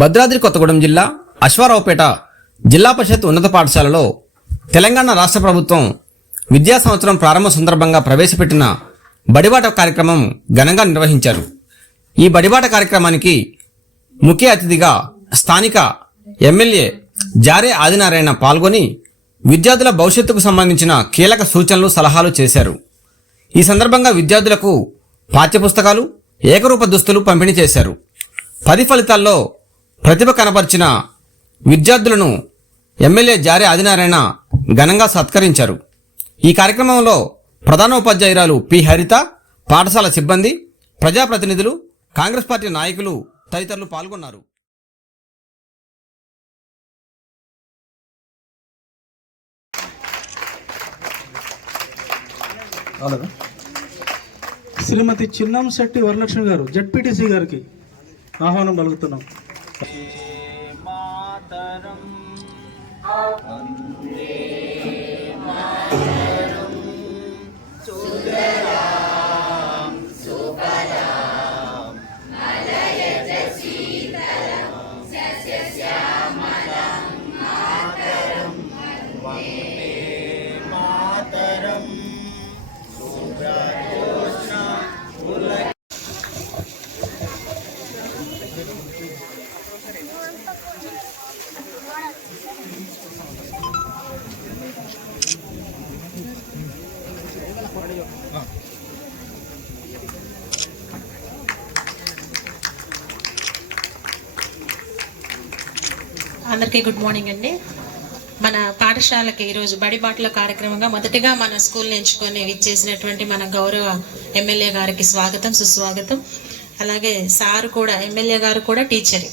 భద్రాద్రి కొత్తగూడెం జిల్లా అశ్వారావుపేట జిల్లా పరిషత్ ఉన్నత పాఠశాలలో తెలంగాణ రాష్ట్ర ప్రభుత్వం విద్యా సంవత్సరం ప్రారంభ సందర్భంగా ప్రవేశపెట్టిన బడిబాట కార్యక్రమం ఘనంగా నిర్వహించారు. ఈ బడిబాట కార్యక్రమానికి ముఖ్య అతిథిగా స్థానిక ఎమ్మెల్యే జారే ఆదినారాయణ పాల్గొని విద్యార్థుల భవిష్యత్తుకు సంబంధించిన కీలక సూచనలు సలహాలు చేశారు. ఈ సందర్భంగా విద్యార్థులకు పాఠ్యపుస్తకాలు, ఏకరూప దుస్తులు పంపిణీ చేశారు. 10 ఫలితాల్లో ప్రతిభ కనపరిచిన విద్యార్థులను ఎమ్మెల్యే జారే ఆదినారాయణ ఘనంగా సత్కరించారు. ఈ కార్యక్రమంలో ప్రధానోపాధ్యాయురాలు పి హరిత, పాఠశాల సిబ్బంది, ప్రజాప్రతినిధులు, కాంగ్రెస్ పార్టీ నాయకులు తదితరులు పాల్గొన్నారు. శ్రీమతి చిన్నంశెట్టి వరలక్ష్మి గారు జడ్పీటీసీ గారికి ఆహ్వానం పలుకుతున్నాం. అందరికీ గుడ్ మార్నింగ్ అండి. మన పాఠశాలకి ఈరోజు బడిబాటల కార్యక్రమంగా మొదటిగా మన స్కూల్ని ఎంచుకొని విచ్చేసినటువంటి మన గౌరవ ఎమ్మెల్యే గారికి స్వాగతం, సుస్వాగతం. అలాగే సార్ కూడా, ఎమ్మెల్యే గారు కూడా టీచరే,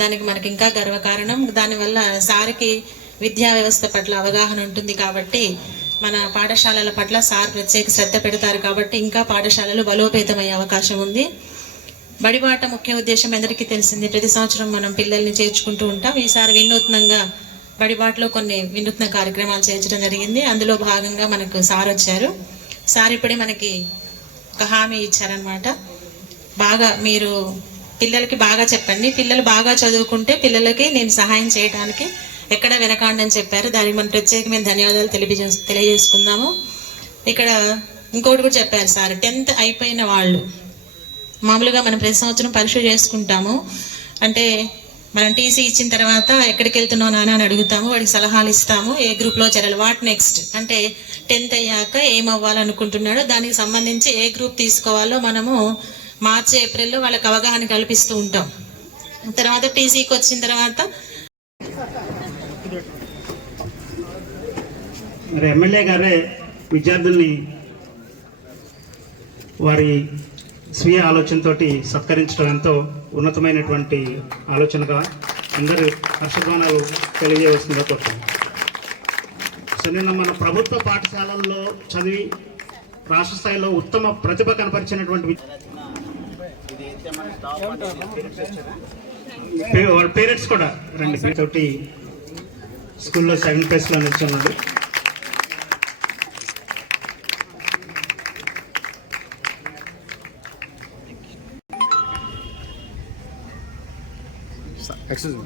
దానికి మనకి ఇంకా గర్వకారణం. దానివల్ల సార్కి విద్యా వ్యవస్థ పట్ల అవగాహన ఉంటుంది కాబట్టి మన పాఠశాలల పట్ల సార్ ప్రత్యేక శ్రద్ధ పెడతారు కాబట్టి ఇంకా పాఠశాలలు బలోపేతమయ్యే అవకాశం ఉంది. బడిబాట ముఖ్య ఉద్దేశం అందరికీ తెలిసింది. ప్రతి సంవత్సరం మనం పిల్లల్ని చేర్చుకుంటూ ఉంటాం. ఈసారి వినూత్నంగా బడిబాటలో కొన్ని వినూత్న కార్యక్రమాలు చేర్చడం జరిగింది. అందులో భాగంగా మనకు సార్ వచ్చారు. సార్ ఇప్పుడే మనకి ఒక హామీ ఇచ్చారనమాట. బాగా మీరు పిల్లలకి బాగా చెప్పండి, పిల్లలు బాగా చదువుకుంటే పిల్లలకి నేను సహాయం చేయడానికి ఎక్కడ వెనకాండని చెప్పారు. దానికి మనం ప్రత్యేకమైన ధన్యవాదాలు తెలియజేసుకుందాము. ఇక్కడ ఇంకోటి కూడా చెప్పారు సార్, 10th అయిపోయిన వాళ్ళు, మామూలుగా మనం ప్రతి సంవత్సరం పరీక్ష చేసుకుంటాము. అంటే మనం టీసీ ఇచ్చిన తర్వాత ఎక్కడికి వెళ్తున్నావు నాన్న అని అడుగుతాము, వాడికి సలహాలు ఇస్తాము, ఏ గ్రూప్లో చేరాలి, వాట్ నెక్స్ట్ అంటే 10th అయ్యాక ఏమవ్వాలనుకుంటున్నాడో దానికి సంబంధించి ఏ గ్రూప్ తీసుకోవాలో మనము మార్చి, ఏప్రిల్లో వాళ్ళకి అవగాహన కల్పిస్తూ ఉంటాం. తర్వాత టీసీకి వచ్చిన తర్వాత మరి ఎమ్మెల్యే గారే విద్యార్థుల్ని వారి స్వీయ ఆలోచనతో సత్కరించడం ఎంతో ఉన్నతమైనటువంటి ఆలోచనగా అందరూ హర్షధ్వానాలు తెలియజేస్తుందో కోరుతాం. సో నిన్న మన ప్రభుత్వ పాఠశాలల్లో చదివి రాష్ట్ర స్థాయిలో ఉత్తమ ప్రతిభ కనపరిచినటువంటి వాళ్ళ పేరెంట్స్ కూడా రండి తోటి స్కూల్లో 7th ప్లేస్లో నిల్చున్నాడు. Excuse me.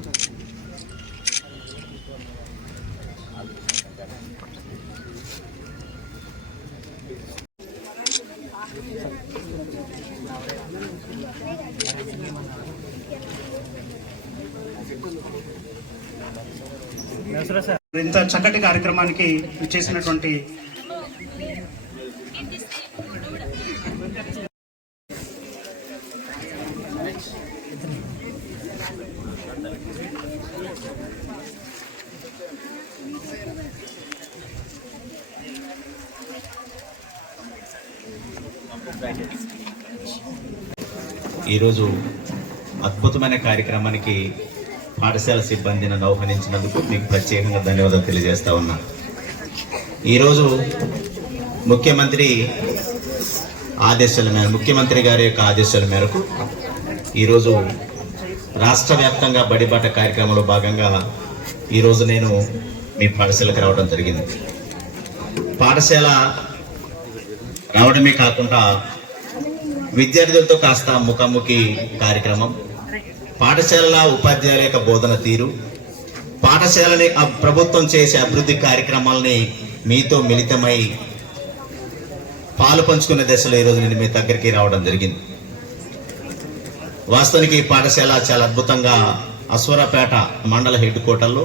ఇంత చక్కటి కార్యక్రమానికి చేసినటువంటి ఈరోజు అద్భుతమైన కార్యక్రమానికి పాఠశాల సిబ్బందిని ఆహ్వానించినందుకు మీకు ప్రత్యేకంగా ధన్యవాదాలు తెలియజేస్తా ఉన్నా. ఈరోజు ముఖ్యమంత్రి గారి యొక్క ఆదేశాల మేరకు ఈరోజు రాష్ట్ర వ్యాప్తంగా బడిబాట కార్యక్రమంలో భాగంగా ఈరోజు నేను మీ పాఠశాలకు రావడం జరిగింది. పాఠశాల రావడమే కాకుండా విద్యార్థులతో కాస్త ముఖాముఖి కార్యక్రమం, పాఠశాలల ఉపాధ్యాయుల యొక్క బోధన తీరు, పాఠశాలని ప్రభుత్వం చేసే అభివృద్ధి కార్యక్రమాలని మీతో మిళితమై పాలు పంచుకునే దశలో ఈరోజు నేను మీ దగ్గరికి రావడం జరిగింది. వాస్తవానికి ఈ పాఠశాల చాలా అద్భుతంగా అశ్వరాపేట మండల హెడ్ క్వార్టర్లో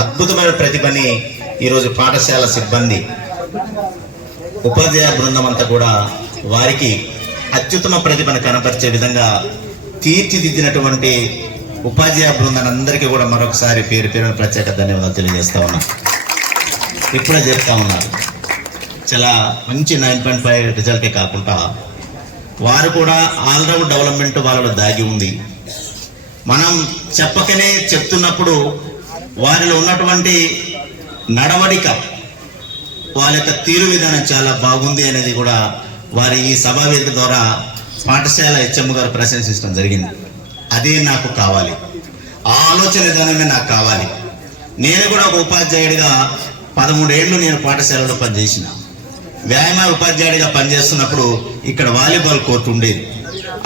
అద్భుతమైన ప్రతిభని ఈరోజు పాఠశాల సిబ్బంది ఉపాధ్యాయ బృందం అంతా కూడా వారికి అత్యుత్తమ ప్రతిభను కనపరిచే విధంగా తీర్చిదిద్దినటువంటి ఉపాధ్యాయ బృందాన్ని అందరికీ కూడా మరొకసారి పేరు పేరున ప్రత్యేక ధన్యవాదాలు తెలియజేస్తా ఉన్నా. ఇప్పుడే చెప్తా ఉన్నారు, చాలా మంచి 9.5 రిజల్టే కాకుండా వారు కూడా ఆల్రౌండ్ డెవలప్మెంట్ వాళ్ళలో దాగి ఉంది. మనం చెప్పకనే చెప్తున్నప్పుడు వారిలో ఉన్నటువంటి నడవడిక, వాళ్ళ యొక్క తీరు విధానం చాలా బాగుంది అనేది కూడా వారి ఈ సభావేదిక ద్వారా పాఠశాల హెచ్ఎం గారు ప్రశంసించడం జరిగింది. అదే నాకు కావాలి, ఆ ఆలోచన విధానమే నాకు కావాలి. నేను కూడా ఒక ఉపాధ్యాయుడిగా 13 ఏళ్ళు నేను పాఠశాలలో పనిచేసిన. వ్యాయామ ఉపాధ్యాయుడిగా పనిచేస్తున్నప్పుడు ఇక్కడ వాలీబాల్ కోర్టు ఉండేది,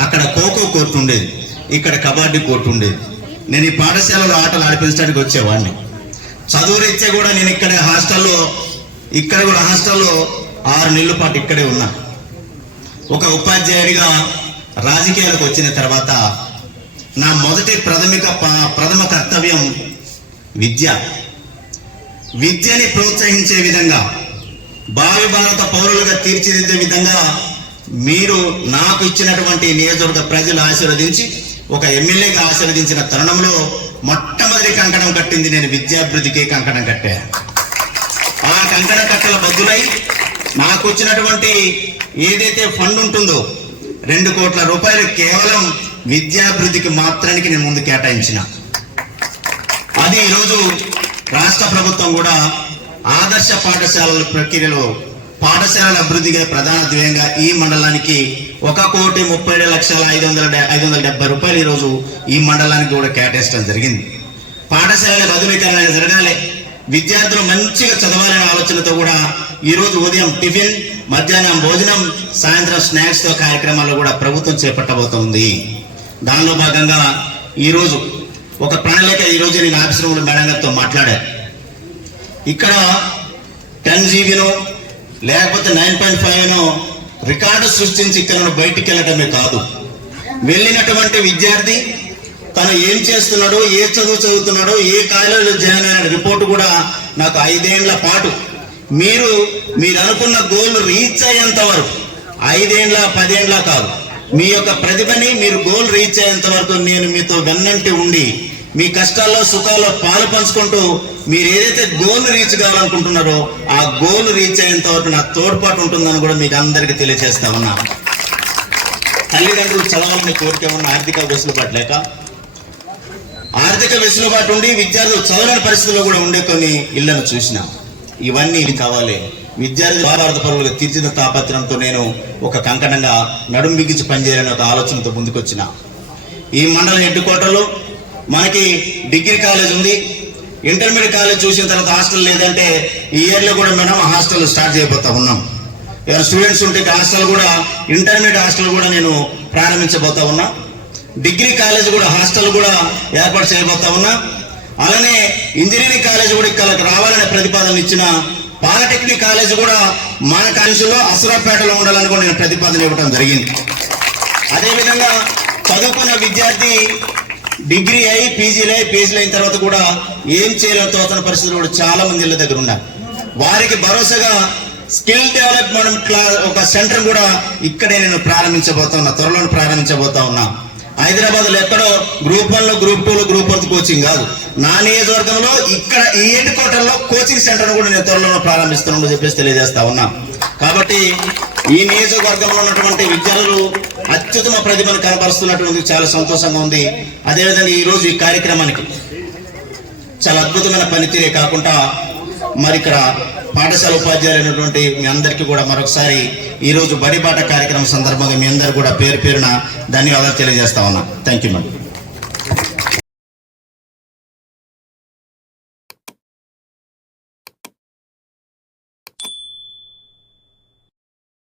అక్కడ ఖోఖో కోర్టు ఉండేది, ఇక్కడ కబడ్డీ కోర్టు ఉండేది. నేను ఈ పాఠశాలలో ఆటలు ఆడిపించడానికి వచ్చేవాడిని. చదువు రీత్యా కూడా నేను ఇక్కడ కూడా హాస్టల్లో 6 నెలల పాటు ఇక్కడే ఉన్నా. ఒక ఉపాధ్యాయుడిగా రాజకీయాలకు వచ్చిన తర్వాత నా మొదటి ప్రథమ కర్తవ్యం విద్యని ప్రోత్సహించే విధంగా, భావి భారత పౌరులుగా తీర్చిదిద్దే విధంగా మీరు నాకు ఇచ్చినటువంటి నియోజకవర్గ ప్రజలు ఆశీర్వదించి ఒక ఎమ్మెల్యేగా ఆశీర్వదించిన తరుణంలో మొట్టమొదటి కంకణం కట్టింది నేను విద్యాభివృద్ధికి కంకణం కట్టా. ఆ కంకణ కట్టల బద్దులై నాకు వచ్చినటువంటి ఏదైతే ఫండ్ ఉంటుందో 2 కోట్ల రూపాయలు కేవలం విద్యాభివృద్ధికి మాత్రానికి నేను ముందు కేటాయించిన. అది ఈరోజు రాష్ట్ర ప్రభుత్వం కూడా ఆదర్శ పాఠశాలల ప్రక్రియలో పాఠశాలల అభివృద్ధిగా ప్రధాన ధ్యేయంగా ఈ మండలానికి 1,37,570 రూపాయలు ఈరోజు ఈ మండలానికి కూడా కేటాయించడం జరిగింది. పాఠశాలల ఆధునీకరణ జరగాలి, విద్యార్థులు మంచిగా చదవాలనే ఆలోచనతో కూడా ఈరోజు ఉదయం టిఫిన్, మధ్యాహ్నం భోజనం, సాయంత్రం స్నాక్స్ తో కార్యక్రమాలు కూడా ప్రభుత్వం చేపట్టబోతోంది. దానిలో భాగంగా ఈరోజు ఒక ప్రణాళిక ఈరోజు నేను ఆఫీసులో మేడం గారితో మాట్లాడా. ఇక్కడ 10 జీబీనో లేకపోతే 9.5నో రికార్డు సృష్టించి ఇక్కడ బయటికి వెళ్ళటమే కాదు, వెళ్ళినటువంటి విద్యార్థి తను ఏం చేస్తున్నాడో, ఏ చదువు చదువుతున్నాడో, ఏ కాలేజీలో జాయిన్ అయిన రిపోర్టు కూడా నాకు 5 ఏళ్ల పాటు మీరు అనుకున్న గోల్ రీచ్ అయ్యేంత వరకు, 5 ఏళ్ల 10 ఏళ్ల కాదు, మీ యొక్క ప్రతిభని మీరు గోల్ రీచ్ అయ్యేంత వరకు నేను మీతో వెన్నంటి ఉండి మీ కష్టాల్లో సుఖాల్లో పాలు పంచుకుంటూ మీరు ఏదైతే గోల్ రీచ్ కావాలనుకుంటున్నారో ఆ గోల్ రీచ్ అయ్యేంత వరకు నా తోడ్పాటు ఉంటుందని కూడా మీకు అందరికీ తెలియజేస్తా ఉన్నా. తల్లిదండ్రులు చదవాలని కోరిక ఉన్న ఆర్థిక వెసులుబాటు ఉండి విద్యార్థులు చదవని పరిస్థితుల్లో కూడా ఉండే కొన్ని ఇళ్లను చూసిన. ఇవన్నీ కావాలి, విద్యార్థి భారత పౌరులుగా తీర్చిన తాపత్రంతో నేను ఒక కంకణంగా నడుం బిగించి పనిచేయాలని ఒక ఆలోచనతో ముందుకొచ్చిన. ఈ మండలం హెడ్ క్వార్టర్లో మనకి డిగ్రీ కాలేజ్ ఉంది, ఇంటర్మీడియట్ కాలేజ్ చూసిన తర్వాత హాస్టల్ లేదంటే ఈ ఇయర్లో కూడా మనం హాస్టల్ స్టార్ట్ చేయబోతా ఉన్నాం. ఎవరైనా స్టూడెంట్స్ ఉంటే హాస్టల్ కూడా, ఇంటర్మీడియట్ హాస్టల్ కూడా నేను ప్రారంభించబోతా ఉన్నా. డిగ్రీ కాలేజ్ కూడా హాస్టల్ కూడా ఏర్పాటు చేయబోతా ఉన్నా. అలానే ఇంజనీరింగ్ కాలేజ్ కూడా ఇక్కడ రావాలనే ప్రతిపాదన ఇచ్చిన. పాలిటెక్నిక్ కాలేజ్ కూడా మన కాలేజీలో అసురాపేటలో ఉండాలని కూడా నేను ప్రతిపాదన ఇవ్వడం జరిగింది. అదేవిధంగా చదువుకున్న విద్యార్థి డిగ్రీ అయి పీజీలు అయిన తర్వాత కూడా ఏం చేయలేని తోచని పరిస్థితులు కూడా చాలా మంది ఇళ్ళ దగ్గర ఉన్నారు. వారికి భరోసాగా స్కిల్ డెవలప్మెంట్ ఒక సెంటర్ కూడా ఇక్కడే నేను త్వరలో ప్రారంభించబోతా ఉన్నా. హైదరాబాద్ లో ఎక్కడో గ్రూప్ 1లో, గ్రూప్ 2లో, గ్రూప్ 1 కోచింగ్ కాదు, నా నియోజకవర్గంలో ఇక్కడ ఈ హెడ్ క్వార్టర్లో కోచింగ్ సెంటర్ కూడా నేను త్వరలో ప్రారంభిస్తున్నాను చెప్పేసి తెలియజేస్తా ఉన్నా. కాబట్టి ఈ నియోజకవర్గంలో ఉన్నటువంటి విద్యార్థులు అత్యుత్తమ ప్రతిభను కనబరుస్తున్నటువంటి చాలా సంతోషంగా ఉంది. అదేవిధంగా ఈ రోజు ఈ కార్యక్రమానికి చాలా అద్భుతమైన పనితీరే కాకుండా మరి ఇక్కడ పాఠశాల ఉపాధ్యాయులైనటువంటి మీ అందరికీ కూడా మరొకసారి ఈ రోజు బడిబాట కార్యక్రమం సందర్భంగా మీ అందరూ కూడా పేరు పేరున ధన్యవాదాలు తెలియజేస్తా ఉన్నా. Thank you madam.